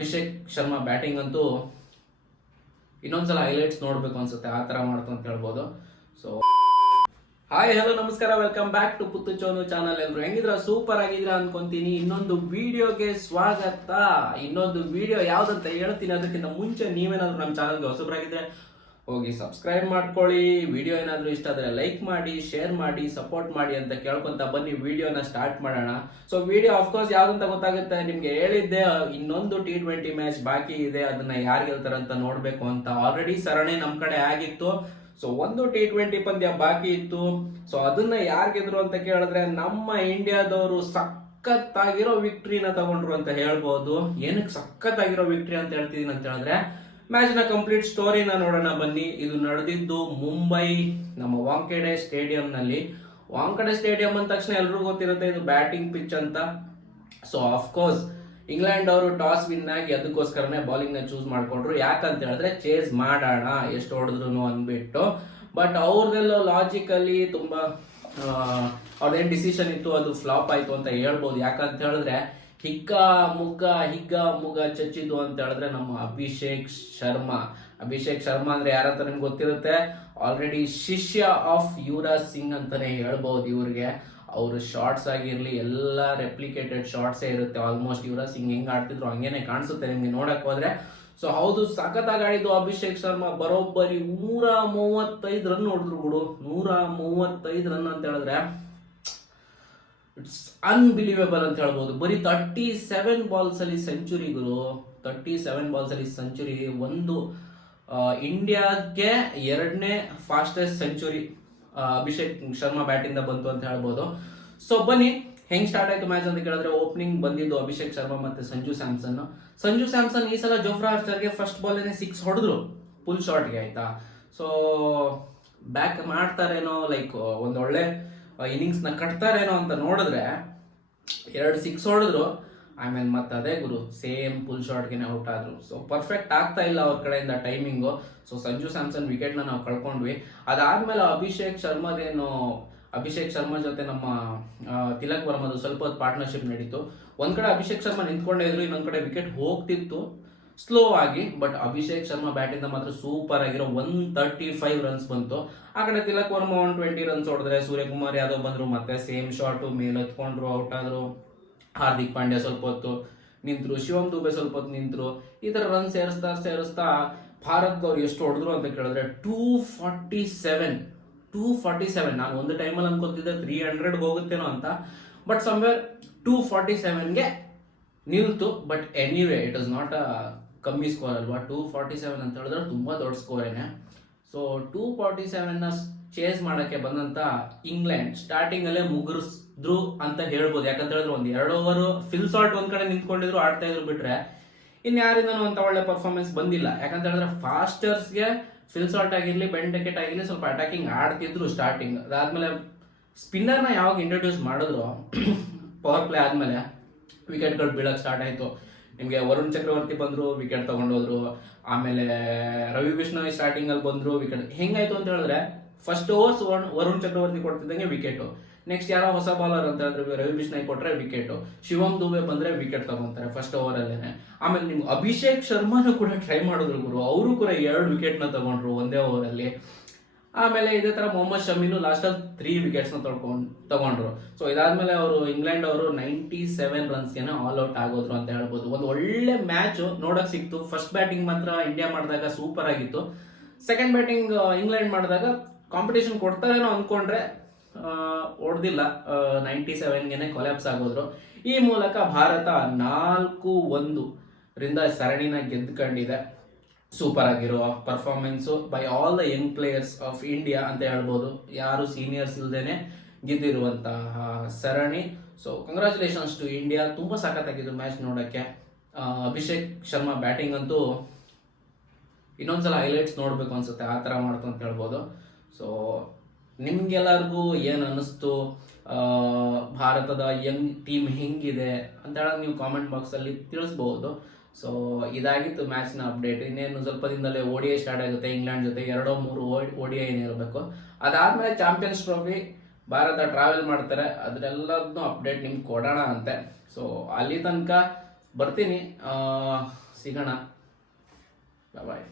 Abhishek Sharma batting ಅಂತೂ ಇನ್ನೊಂದ್ಸಲ highlights ನೋಡ್ಬೇಕು ಅನ್ಸುತ್ತೆ, ಆ ತರ ಮಾಡ್ತು ಅಂತ ಹೇಳ್ಬೋದು. ಸೊ ಹಾಯ್ ಹಲೋ ನಮಸ್ಕಾರ, ವೆಲ್ಕಮ್ ಬ್ಯಾಕ್ ಟು ಪುತ್ತು ಚೋನು ಚಾನಲ್. ಎಲ್ರು ಹೆಂಗಿದ್ರ? ಸೂಪರ್ ಆಗಿದ್ರ ಅನ್ಕೊಂತೀನಿ. ಇನ್ನೊಂದು ವಿಡಿಯೋಗೆ ಸ್ವಾಗತ. ಇನ್ನೊಂದು ವಿಡಿಯೋ ಯಾವ್ದಂತ ಹೇಳ್ತೀನಿ. ಅದಕ್ಕಿಂತ ಮುಂಚೆ ನೀವೇನಾದ್ರೂ ನಮ್ಮ ಚಾನಲ್ಗೆ ಹೊಸಬರಾಗಿದ್ರೆ ಹೋಗಿ ಸಬ್ಸ್ಕ್ರೈಬ್ ಮಾಡ್ಕೊಳ್ಳಿ. ವಿಡಿಯೋ ಏನಾದ್ರೂ ಇಷ್ಟ ಆದ್ರೆ ಲೈಕ್ ಮಾಡಿ, ಶೇರ್ ಮಾಡಿ, ಸಪೋರ್ಟ್ ಮಾಡಿ ಅಂತ ಕೇಳ್ಕೊಂತ ಬನ್ನಿ ವಿಡಿಯೋನ ಸ್ಟಾರ್ಟ್ ಮಾಡೋಣ. ಸೊ ವಿಡಿಯೋ ಅಫ್ಕೋರ್ಸ್ ಯಾವ್ದಂತ ಗೊತ್ತಾಗುತ್ತೆ. ನಿಮ್ಗೆ ಹೇಳಿದ್ದೆ ಇನ್ನೊಂದು T20 ಮ್ಯಾಚ್ ಬಾಕಿ ಇದೆ, ಅದನ್ನ ಯಾರು ಗೆಲ್ತಾರಂತ ನೋಡ್ಬೇಕು ಅಂತ. ಆಲ್ರೆಡಿ ಸರಣಿ ನಮ್ ಕಡೆ ಆಗಿತ್ತು. ಸೊ ಒಂದು T20 ಪಂದ್ಯ ಬಾಕಿ ಇತ್ತು. ಸೊ ಅದನ್ನ ಯಾರು ಗೆದ್ರು ಅಂತ ಕೇಳಿದ್ರೆ ನಮ್ಮ ಇಂಡಿಯಾದವರು ಸಖತ್ತಾಗಿರೋ ವಿಕ್ಟ್ರಿನ ತಗೊಂಡ್ರು ಅಂತ ಹೇಳ್ಬೋದು. ಏನಕ್ಕೆ ಸಖತ್ತಾಗಿರೋ ವಿಕ್ಟ್ರಿ ಅಂತ ಹೇಳ್ತಿದೀನಿ ಅಂತ ಹೇಳಿದ್ರೆ, ಮ್ಯಾಚ್ ನ ಕಂಪ್ಲೀಟ್ ಸ್ಟೋರಿನ ನೋಡೋಣ ಬನ್ನಿ. ಇದು ನಡೆದಿದ್ದು ಮುಂಬೈ ನಮ್ಮ ವಾಂಖೇಡೆ ಸ್ಟೇಡಿಯಂ ನಲ್ಲಿ. ವಾಂಖೇಡೆ ಸ್ಟೇಡಿಯಂ ಅಂದ ತಕ್ಷಣ ಎಲ್ರಿಗೂ ಗೊತ್ತಿರುತ್ತೆ ಇದು ಬ್ಯಾಟಿಂಗ್ ಪಿಚ್ ಅಂತ. ಸೊ ಆಫ್ಕೋರ್ಸ್ ಇಂಗ್ಲೆಂಡ್ ಅವರು ಟಾಸ್ ವಿನ್ ಆಗಿ ಅದಕ್ಕೋಸ್ಕರನೇ ಬೌಲಿಂಗ್ ನ ಚೂಸ್ ಮಾಡ್ಕೊಂಡ್ರು. ಯಾಕಂತ ಹೇಳಿದ್ರೆ ಚೇಸ್ ಮಾಡೋಣ ಎಷ್ಟು ಹೊಡೆದ್ರು ಅಂದ್ಬಿಟ್ಟು. ಬಟ್ ಅವ್ರದೆಲ್ಲ ಲಾಜಿಕಲಿ ತುಂಬಾ ಅವ್ರದೇನ್ ಡಿಸಿಷನ್ ಇತ್ತು ಅದು ಫ್ಲಾಪ್ ಆಯ್ತು ಅಂತ ಹೇಳ್ಬೋದು. ಯಾಕಂತ ಹೇಳಿದ್ರೆ ಹಿಗ್ಗ ಮುಗ್ಗ ಚಚ್ಚಿದ್ದು ಅಂತ ಹೇಳಿದ್ರೆ ನಮ್ಮ ಅಭಿಷೇಕ್ ಶರ್ಮಾ ಅಂದ್ರೆ ಯಾರಂತ ನಿಮ್ಗೆ ಗೊತ್ತಿರುತ್ತೆ. ಆಲ್ರೆಡಿ ಶಿಷ್ಯ ಆಫ್ ಯುವರಾಜ್ ಸಿಂಗ್ ಅಂತಾನೆ ಹೇಳ್ಬಹುದು. ಇವ್ರಿಗೆ ಅವ್ರ ಶಾರ್ಟ್ಸ್ ಆಗಿರ್ಲಿ ಎಲ್ಲ ರೆಪ್ಲಿಕೇಟೆಡ್ ಶಾರ್ಟ್ಸೇ ಇರುತ್ತೆ ಆಲ್ಮೋಸ್ಟ್. ಯುವರಾಜ್ ಸಿಂಗ್ ಹೆಂಗ್ ಆಡ್ತಿದ್ರು ಹಂಗೇನೆ ಕಾಣಿಸುತ್ತೆ ನಿಮ್ಗೆ ನೋಡಕ್ ಹೋದ್ರೆ. ಸೊ ಹೌದು, ಸಖತ್ತಾಗಿ ಆಡಿದ್ದು ಅಭಿಷೇಕ್ ಶರ್ಮಾ. ಬರೋಬ್ಬರಿ 135 ರನ್ ಹೊಡೆದ್ರು ಗುಡು. 135 ರನ್ ಅಂತ ಹೇಳಿದ್ರೆ ಇಟ್ಸ್ ಅನ್ಬಿಲೀವೇಬಲ್ ಅಂತ ಹೇಳ್ಬೋದು. ಬರೀ 37 ಬಾಲ್ಸ್ ಅಲ್ಲಿ ಸೆಂಚುರಿ ಗುರು. 37 ಬಾಲ್ಸ್ ಅಲ್ಲಿ ಸೆಂಚುರಿ. ಒಂದು ಇಂಡಿಯಾಗೆ ಎರಡನೇ fastest century Abhishek Sharma bat ಇಂದ ಬಂತು ಅಂತ ಹೇಳ್ಬೋದು. ಸೊ ಬನ್ನಿ ಹೆಂಗ್ ಸ್ಟಾರ್ಟ್ ಆಯ್ತು ಮ್ಯಾಚ್ ಅಂತ ಕೇಳಿದ್ರೆ, ಓಪನಿಂಗ್ ಬಂದಿದ್ದು ಅಭಿಷೇಕ್ ಶರ್ಮಾ ಮತ್ತೆ ಸಂಜು ಸ್ಯಾಮ್ಸನ್ ಈ ಸಲ ಜೋಫ್ರಾ ಆರ್ಚರ್ಗೆ ಫಸ್ಟ್ ಬಾಲ್ 6 ಹೊಡೆದ್ರು ಫುಲ್ ಶಾಟ್ಗೆ, ಆಯ್ತಾ. ಸೊ ಬ್ಯಾಕ್ ಮಾಡ್ತಾರೇನೋ, ಲೈಕ್ ಒಂದ್ ಒಳ್ಳೆ ಇನ್ನಿಂಗ್ಸ್ ನ ಕಟ್ತಾರೇನೋ ಅಂತ ನೋಡಿದ್ರೆ 2 6 ಹೊಡೆದ್ರು. ಆಮೇಲೆ ಮತ್ತೆ ಅದೇ ಗುರು ಸೇಮ್ ಫುಲ್ ಶಾಟ್ಗೆ ಔಟ್ ಆದ್ರು. ಸೊ ಪರ್ಫೆಕ್ಟ್ ಆಗ್ತಾ ಇಲ್ಲ ಅವ್ರ ಕಡೆಯಿಂದ timing. So Sanju Samson wicket ನ ನಾವು ಕಳ್ಕೊಂಡ್ವಿ. ಅದಾದ್ಮೇಲೆ ಅಭಿಷೇಕ್ ಶರ್ಮಾ ಜೊತೆ ನಮ್ಮ ತಿಲಕ್ ವರ್ಮದು ಸ್ವಲ್ಪ ಹೊತ್ತು ಪಾರ್ಟ್ನರ್ಶಿಪ್ ನಡೀತು. ಒಂದ್ ಕಡೆ ಅಭಿಷೇಕ್ ಶರ್ಮಾ ನಿಂತ್ಕೊಂಡೇ ಇದ್ರು, ಇನ್ನೊಂದ್ ಕಡೆ ವಿಕೆಟ್ ಹೋಗ್ತಿತ್ತು ಸ್ಲೋ ಆಗಿ. ಬಟ್ ಅಭಿಷೇಕ್ ಶರ್ಮಾ ಬ್ಯಾಟ್ ಇಂದ ಮಾತ್ರ ಸೂಪರ್ ಆಗಿರೋ 135 ರನ್ಸ್ ಬಂತು. ಆ ಕಡೆ ತಿಲಕ್ ವರ್ಮಾ 120 ರನ್ಸ್ ಹೊಡೆದ್ರೆ, ಸೂರ್ಯಕುಮಾರ್ ಯಾದವ್ ಬಂದ್ರು, ಮತ್ತೆ ಸೇಮ್ ಶಾಟ್ ಮೇಲೆ ಎತ್ಕೊಂಡ್ರು, ಔಟ್ ಆದ್ರು. ಹಾರ್ದಿಕ್ ಪಾಂಡ್ಯ ಸ್ವಲ್ಪ ಹೊತ್ತು ನಿಂತ್ರು, ಶಿವಮ್ ದುಬೆ ಸ್ವಲ್ಪ ಹೊತ್ತು ನಿಂತ್ರು. ಈ ತರ ರನ್ ಸೇರಿಸ್ತಾ ಭಾರತದವ್ರು ಎಷ್ಟು ಹೊಡೆದ್ರು ಅಂತ ಕೇಳಿದ್ರೆ 247. ನಾನು ಒಂದು ಟೈಮಲ್ಲಿ ಅನ್ಕೋತಿದ್ದೆ 300 ಹೋಗುತ್ತೇನೋ ಅಂತ. ಬಟ್ ಸಮ್ವೇರ್ 247ಗೆ ನಿಲ್ತು. But anyway it is not a ಕಮ್ಮಿ ಸ್ಕೋರ್ ಅಲ್ವಾ. 247 ಅಂತ ಹೇಳಿದ್ರೆ ತುಂಬಾ ದೊಡ್ಡ ಸ್ಕೋರ್ ಏನೆ. ಸೊ 247ನ ಚೇಸ್ ಮಾಡಕ್ಕೆ ಬಂದಂತ ಇಂಗ್ಲೆಂಡ್ ಸ್ಟಾರ್ಟಿಂಗ್ ಅಲ್ಲೇ ಮುಗಿಸಿದ್ರು ಅಂತ ಹೇಳ್ಬೋದು. ಯಾಕಂತ ಹೇಳಿದ್ರೆ ಒಂದ್ 2 ಓವರ್ ಫಿಲ್ ಸಾಲ್ಟ್ ಒಂದ್ ಕಡೆ ನಿಂತ್ಕೊಂಡಿದ್ರು, ಆಡ್ತಾ ಇದ್ರು. ಬಿಟ್ರೆ ಇನ್ಯಾರಿಂದನೂ ಅಂತ ಒಳ್ಳೆ ಪರ್ಫಾರ್ಮೆನ್ಸ್ ಬಂದಿಲ್ಲ. ಯಾಕಂತ ಹೇಳಿದ್ರೆ ಫಾಸ್ಟರ್ಸ್ಗೆ ಫಿಲ್ ಸಾಲ್ಟ್ ಆಗಿರ್ಲಿ, ಬೆನ್ ಡೆಕೆಟ್ ಆಗಿರ್ಲಿ ಸ್ವಲ್ಪ ಅಟ್ಯಾಕಿಂಗ್ ಆಡ್ತಿದ್ರು ಸ್ಟಾರ್ಟಿಂಗ್. ಅದಾದ್ಮೇಲೆ ಸ್ಪಿನ್ನರ್ ನ ಯಾವಾಗ ಇಂಟ್ರೊಡ್ಯೂಸ್ ಮಾಡಿದ್ರು ಪವರ್ ಪ್ಲೇ ಆದ್ಮೇಲೆ ವಿಕೆಟ್ಗಳು ಬೀಳಕ್ ಸ್ಟಾರ್ಟ್ ಆಯ್ತು. ನಿಮ್ಗೆ ವರುಣ್ ಚಕ್ರವರ್ತಿ ಬಂದ್ರು, ವಿಕೆಟ್ ತಗೊಂಡೋದ್ರು. ಆಮೇಲೆ ರವಿ ಬಿಷ್ಣೋಯ್ ಸ್ಟಾರ್ಟಿಂಗ್ ಅಲ್ಲಿ ಬಂದ್ರು, ವಿಕೆಟ್. ಹೆಂಗಾಯ್ತು ಅಂತ ಹೇಳಿದ್ರೆ ಫಸ್ಟ್ ಓವರ್ಸ್ ವರುಣ್ ಚಕ್ರವರ್ತಿ ಕೊಡ್ತಿದ್ದಂಗೆ ವಿಕೆಟ್. ನೆಕ್ಸ್ಟ್ ಯಾರೋ ಹೊಸ ಬಾಲರ್ ಅಂತ ಹೇಳಿದ್ರೆ ರವಿ ಬಿಷ್ಣೋಯ್ ಕೊಟ್ರೆ ವಿಕೆಟ್. ಶಿವಮ್ ದುಬೆ ಬಂದ್ರೆ ವಿಕೆಟ್ ತಗೊಂತಾರೆ ಫಸ್ಟ್ ಓವರ್ ಅಲ್ಲೇನೆ. ಆಮೇಲೆ ನಿಮ್ಗೆ ಅಭಿಷೇಕ್ ಶರ್ಮಾನು ಕೂಡ ಟ್ರೈ ಮಾಡಿದ್ರು ಗುರು. ಅವರು ಕೂಡ 2 ವಿಕೆಟ್ ನ ತಗೊಂಡ್ರು ಒಂದೇ ಓವರ್ ಅಲ್ಲಿ. ಆಮೇಲೆ ಇದೇ ತರ ಮೊಹಮ್ಮದ್ ಶಮೀನು ಲಾಸ್ಟ್ ಅಲ್ಲಿ 3 ವಿಕೆಟ್ಸ್ ನ ತಗೊಂಡ್ರು. ಸೊ ಇದಾದ್ಮೇಲೆ ಅವರು ಇಂಗ್ಲೆಂಡ್ ಅವರು 97 ರನ್ಸ್ ಗೆ ಆಲ್ ಔಟ್ ಆಗೋದ್ರು ಅಂತ ಹೇಳ್ಬೋದು. ಒಂದು ಒಳ್ಳೆ ಮ್ಯಾಚ್ ನೋಡಕ್ ಸಿಕ್ತು. ಫಸ್ಟ್ ಬ್ಯಾಟಿಂಗ್ ಮಾತ್ರ ಇಂಡಿಯಾ ಮಾಡಿದಾಗ ಸೂಪರ್ ಆಗಿತ್ತು. ಸೆಕೆಂಡ್ ಬ್ಯಾಟಿಂಗ್ ಇಂಗ್ಲೆಂಡ್ ಮಾಡಿದಾಗ ಕಾಂಪಿಟೇಷನ್ ಕೊಡ್ತಾರೇನೋ ಅನ್ಕೊಂಡ್ರೆ ಹೊಡೆದಿಲ್ಲ. 97ಗೆ ಕೊಲ್ಯಾಪ್ಸ್ ಆಗೋದ್ರು. ಈ ಮೂಲಕ ಭಾರತ 4-1 ರಿಂದ ಸರಣಿನ ಗೆದ್ದುಕೊಂಡಿದೆ. ಸೂಪರ್ ಆಗಿರೋ performance by all the young players of India ಅಂತ ಹೇಳ್ಬೋದು. ಯಾರು ಸೀನಿಯರ್ಸ್ ಇಲ್ದೇನೆ ಗೆದ್ದಿರುವಂತಹ ಸರಣಿ. So congratulations to India. ತುಂಬಾ ಸಖತ್ತಾಗಿದ್ದು ಮ್ಯಾಚ್ ನೋಡಕ್ಕೆ. ಅಭಿಷೇಕ್ ಶರ್ಮಾ ಬ್ಯಾಟಿಂಗ್ ಅಂತೂ ಇನ್ನೊಂದ್ಸಲ ಹೈಲೈಟ್ಸ್ ನೋಡ್ಬೇಕು ಅನ್ಸುತ್ತೆ, ಆ ತರ ಮಾಡ್ತು ಅಂತ ಹೇಳ್ಬೋದು. ಸೊ ನಿಮ್ಗೆಲ್ಲರಿಗೂ ಏನ್ ಅನ್ನಿಸ್ತು, ಭಾರತದ ಯಂಗ್ ಟೀಮ್ ಹೆಂಗಿದೆ ಅಂತ ಹೇಳಕ್ ನೀವು ಕಾಮೆಂಟ್ ಬಾಕ್ಸ್ ಅಲ್ಲಿ ತಿಳಿಸಬಹುದು. ಸೊ ಇದಾಗಿತ್ತು ಮ್ಯಾಚ್ ನ ಅಪ್ಡೇಟ್. ಇನ್ನೇನು ಸ್ವಲ್ಪ ದಿನದಲ್ಲೇ ODI ಸ್ಟಾರ್ಟ್ ಆಗುತ್ತೆ ಇಂಗ್ಲೆಂಡ್ ಜೊತೆ. 2-3 ODI ಏನಿರಬೇಕು. ಅದಾದ್ಮೇಲೆ ಚಾಂಪಿಯನ್ಸ್ ಟ್ರೋಫಿ ಭಾರತ ಟ್ರಾವೆಲ್ ಮಾಡ್ತಾರೆ. ಅದ್ರೆಲ್ಲದನ್ನು ಅಪ್ಡೇಟ್ ನಿಮ್ಗೆ ಕೊಡೋಣ ಅಂತೆ. ಸೊ ಅಲ್ಲಿ ತನಕ ಬರ್ತೀನಿ. ಸಿಗೋಣ. ಬಾಯ್.